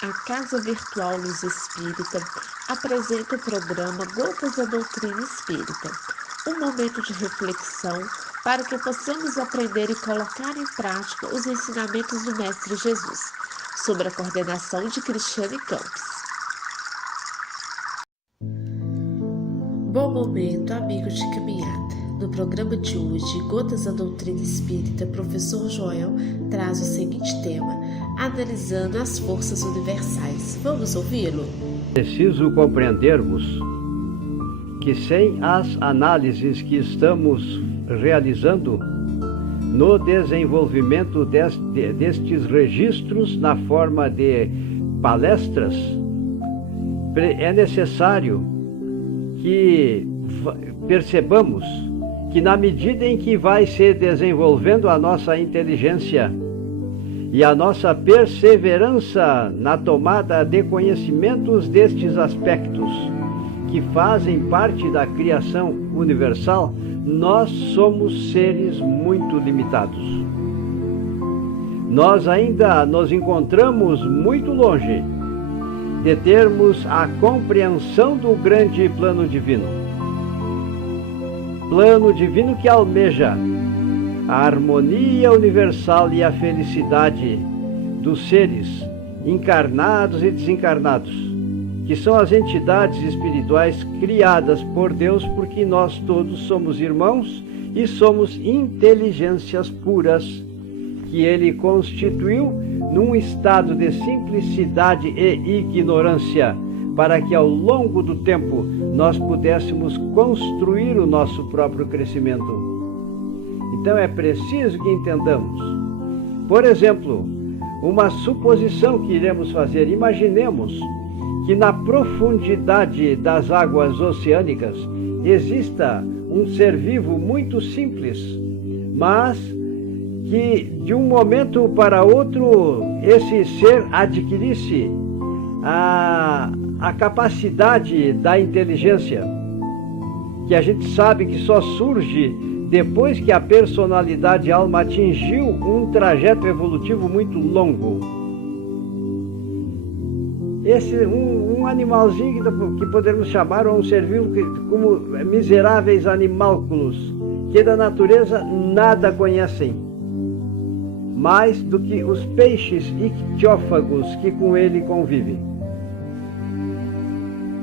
A Casa Virtual Luz Espírita apresenta o programa Gotas da Doutrina Espírita, um momento de reflexão para que possamos aprender e colocar em prática os ensinamentos do Mestre Jesus, sob a coordenação de Cristiane Campos. Bom momento, amigo de caminhada. No programa de hoje, Gotas da Doutrina Espírita, professor Joel traz o seguinte tema: analisando as forças universais. Vamos ouvi-lo? Preciso compreendermos que sem as análises que estamos realizando no desenvolvimento destes registros na forma de palestras, é necessário que percebamos que na medida em que vai se desenvolvendo a nossa inteligência e a nossa perseverança na tomada de conhecimentos destes aspectos que fazem parte da criação universal, nós somos seres muito limitados. Nós ainda nos encontramos muito longe de termos a compreensão do grande plano divino. Plano divino que almeja a harmonia universal e a felicidade dos seres encarnados e desencarnados, que são as entidades espirituais criadas por Deus, porque nós todos somos irmãos e somos inteligências puras que Ele constituiu num estado de simplicidade e ignorância, para que ao longo do tempo nós pudéssemos construir o nosso próprio crescimento. Então é preciso que entendamos. Por exemplo, uma suposição que iremos fazer. Imaginemos que na profundidade das águas oceânicas exista um ser vivo muito simples, mas que de um momento para outro esse ser adquirisse a capacidade da inteligência, que a gente sabe que só surge depois que a personalidade alma atingiu um trajeto evolutivo muito longo. Esse um animalzinho que poderíamos chamar, ou um ser vivo como miseráveis animálculos, que da natureza nada conhecem, mais do que os peixes ictiófagos que com ele convivem.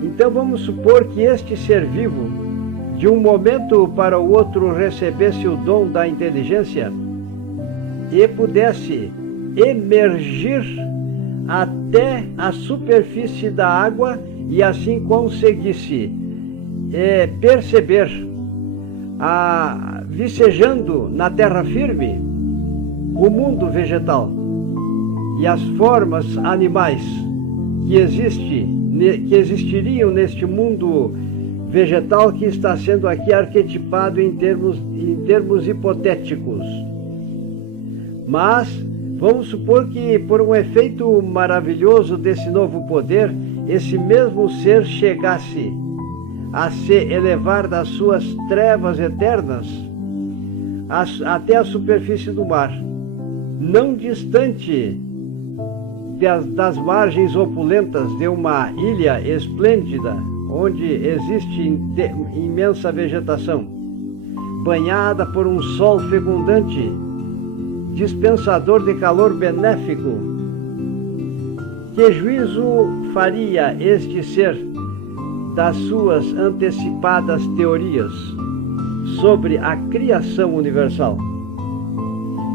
Então vamos supor que este ser vivo, de um momento para o outro, recebesse o dom da inteligência e pudesse emergir até a superfície da água e assim conseguisse perceber, vicejando na terra firme, o mundo vegetal e as formas animais que existiriam neste mundo vegetal que está sendo aqui arquetipado em termos hipotéticos. Mas vamos supor que, por um efeito maravilhoso desse novo poder, esse mesmo ser chegasse a se elevar das suas trevas eternas até a superfície do mar, não distante das margens opulentas de uma ilha esplêndida, onde existe imensa vegetação, banhada por um sol fecundante, dispensador de calor benéfico. Que juízo faria este ser das suas antecipadas teorias sobre a criação universal?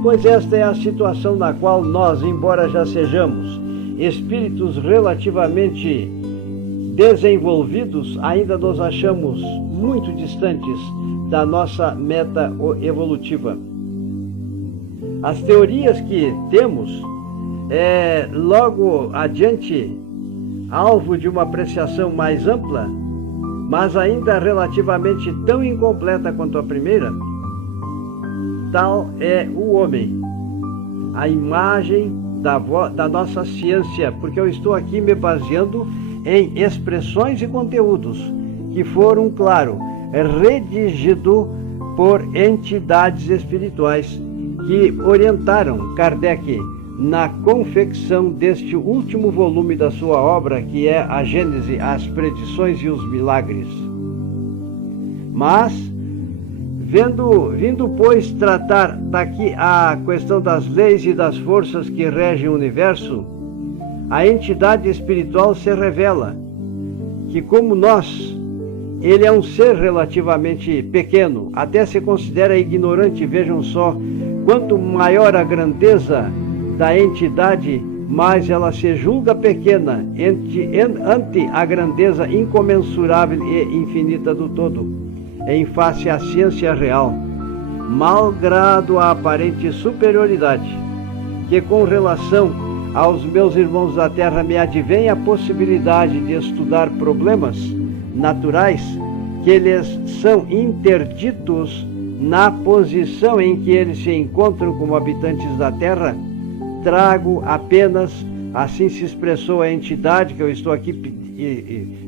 Pois esta é a situação na qual nós, embora já sejamos espíritos relativamente desenvolvidos, ainda nos achamos muito distantes da nossa meta evolutiva. As teorias que temos logo adiante alvo de uma apreciação mais ampla, mas ainda relativamente tão incompleta quanto a primeira. Tal é o homem, a imagem da nossa ciência, porque eu estou aqui me baseando em expressões e conteúdos que foram, claro, redigidos por entidades espirituais que orientaram Kardec na confecção deste último volume da sua obra, que é a Gênese, as Predições e os Milagres. Mas, vindo, pois, tratar daqui a questão das leis e das forças que regem o universo, a entidade espiritual se revela que, como nós, ele é um ser relativamente pequeno, até se considera ignorante. Vejam só, quanto maior a grandeza da entidade, mais ela se julga pequena ante a grandeza incomensurável e infinita do todo, em face à ciência real, malgrado a aparente superioridade, que com relação aos meus irmãos da Terra me advém a possibilidade de estudar problemas naturais que lhes são interditos na posição em que eles se encontram como habitantes da Terra, trago apenas, assim se expressou a entidade que eu estou aqui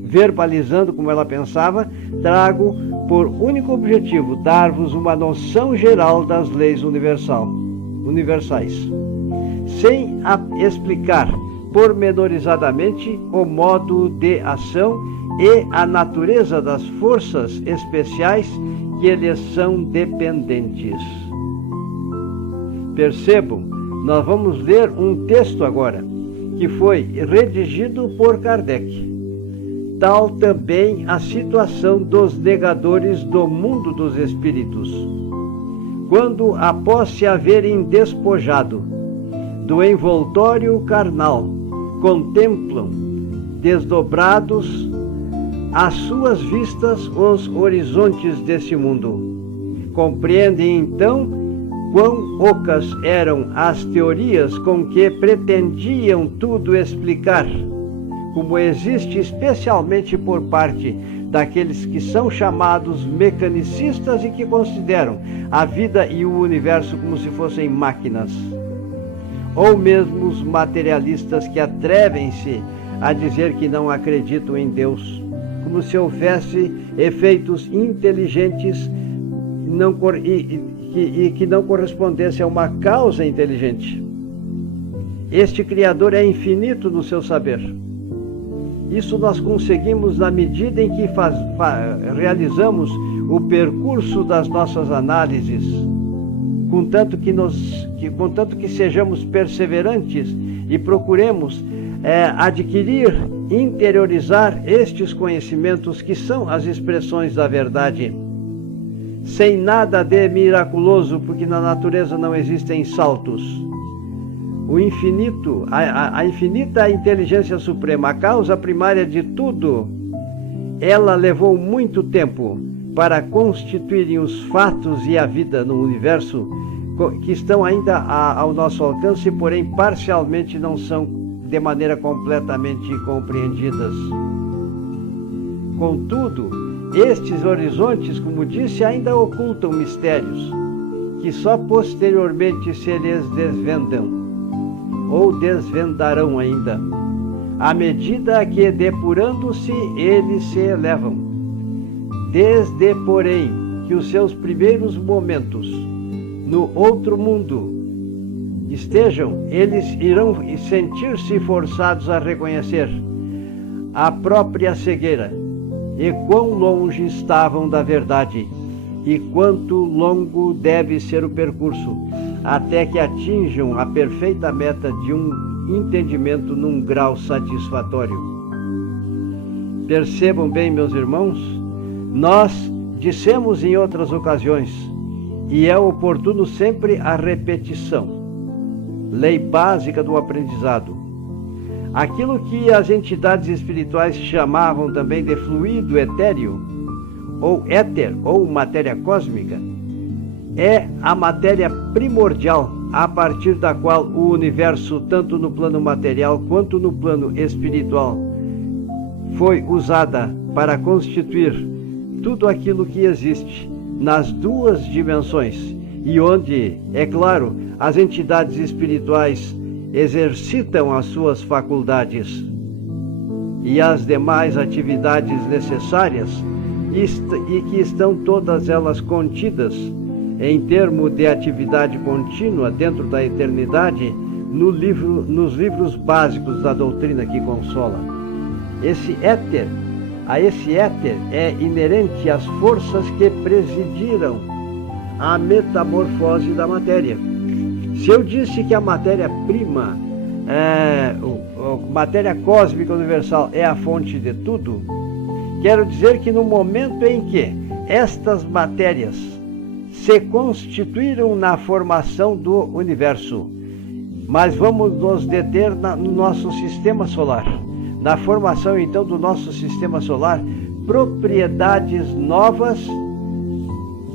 verbalizando como ela pensava, trago por único objetivo dar-vos uma noção geral das leis universais, sem explicar pormenorizadamente o modo de ação e a natureza das forças especiais que lhes são dependentes. Percebam, nós vamos ler um texto agora, que foi redigido por Kardec. Tal também a situação dos negadores do mundo dos espíritos, quando, após se haverem despojado do envoltório carnal, contemplam desdobrados às suas vistas os horizontes desse mundo. Compreendem então quão ocas eram as teorias com que pretendiam tudo explicar, como existe especialmente por parte daqueles que são chamados mecanicistas e que consideram a vida e o universo como se fossem máquinas, ou mesmo os materialistas que atrevem-se a dizer que não acreditam em Deus, como se houvesse efeitos inteligentes que não correspondessem a uma causa inteligente. Este Criador é infinito no seu saber. Isso nós conseguimos na medida em que realizamos o percurso das nossas análises, contanto que sejamos perseverantes e procuremos adquirir, interiorizar estes conhecimentos que são as expressões da verdade, sem nada de miraculoso, porque na natureza não existem saltos. O infinito, a infinita inteligência suprema, a causa primária de tudo, ela levou muito tempo para constituírem os fatos e a vida no universo, que estão ainda ao nosso alcance, porém parcialmente não são de maneira completamente compreendidas. Contudo, estes horizontes, como disse, ainda ocultam mistérios, que só posteriormente se lhes desvendam, ou desvendarão ainda, à medida que, depurando-se, eles se elevam. Desde, porém, que os seus primeiros momentos no outro mundo estejam, eles irão sentir-se forçados a reconhecer a própria cegueira, e quão longe estavam da verdade, e quanto longo deve ser o percurso, até que atinjam a perfeita meta de um entendimento num grau satisfatório. Percebam bem, meus irmãos, nós dissemos em outras ocasiões, e é oportuno sempre a repetição, lei básica do aprendizado. Aquilo que as entidades espirituais chamavam também de fluido etéreo, ou éter, ou matéria cósmica, é a matéria primordial a partir da qual o universo, tanto no plano material quanto no plano espiritual, foi usada para constituir tudo aquilo que existe nas duas dimensões, e onde, é claro, as entidades espirituais exercitam as suas faculdades e as demais atividades necessárias, e que estão todas elas contidas em termo de atividade contínua dentro da eternidade, nos livros básicos da doutrina que consola. Esse éter é inerente às forças que presidiram a metamorfose da matéria. Se eu disse que a matéria-prima, matéria cósmica universal é a fonte de tudo, quero dizer que no momento em que estas matérias se constituíram na formação do universo, mas vamos nos deter no nosso sistema solar, na formação então do nosso sistema solar, propriedades novas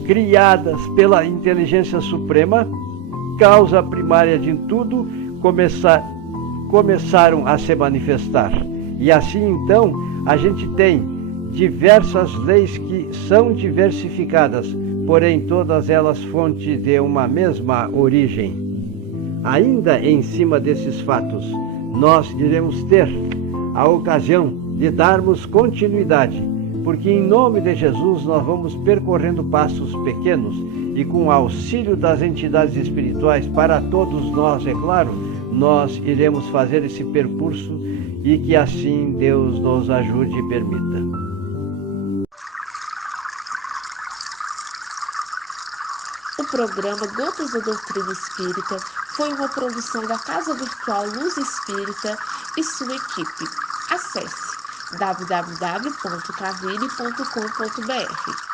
criadas pela inteligência suprema, causa primária de tudo, começaram a se manifestar. E assim então a gente tem diversas leis que são diversificadas, porém todas elas fonte de uma mesma origem. Ainda em cima desses fatos, nós iremos ter a ocasião de darmos continuidade, porque em nome de Jesus nós vamos percorrendo passos pequenos e com o auxílio das entidades espirituais para todos nós, é claro, nós iremos fazer esse percurso e que assim Deus nos ajude e permita. O programa Gotas da Doutrina Espírita foi uma produção da Casa Virtual Luz Espírita e sua equipe. Acesse www.cavile.com.br.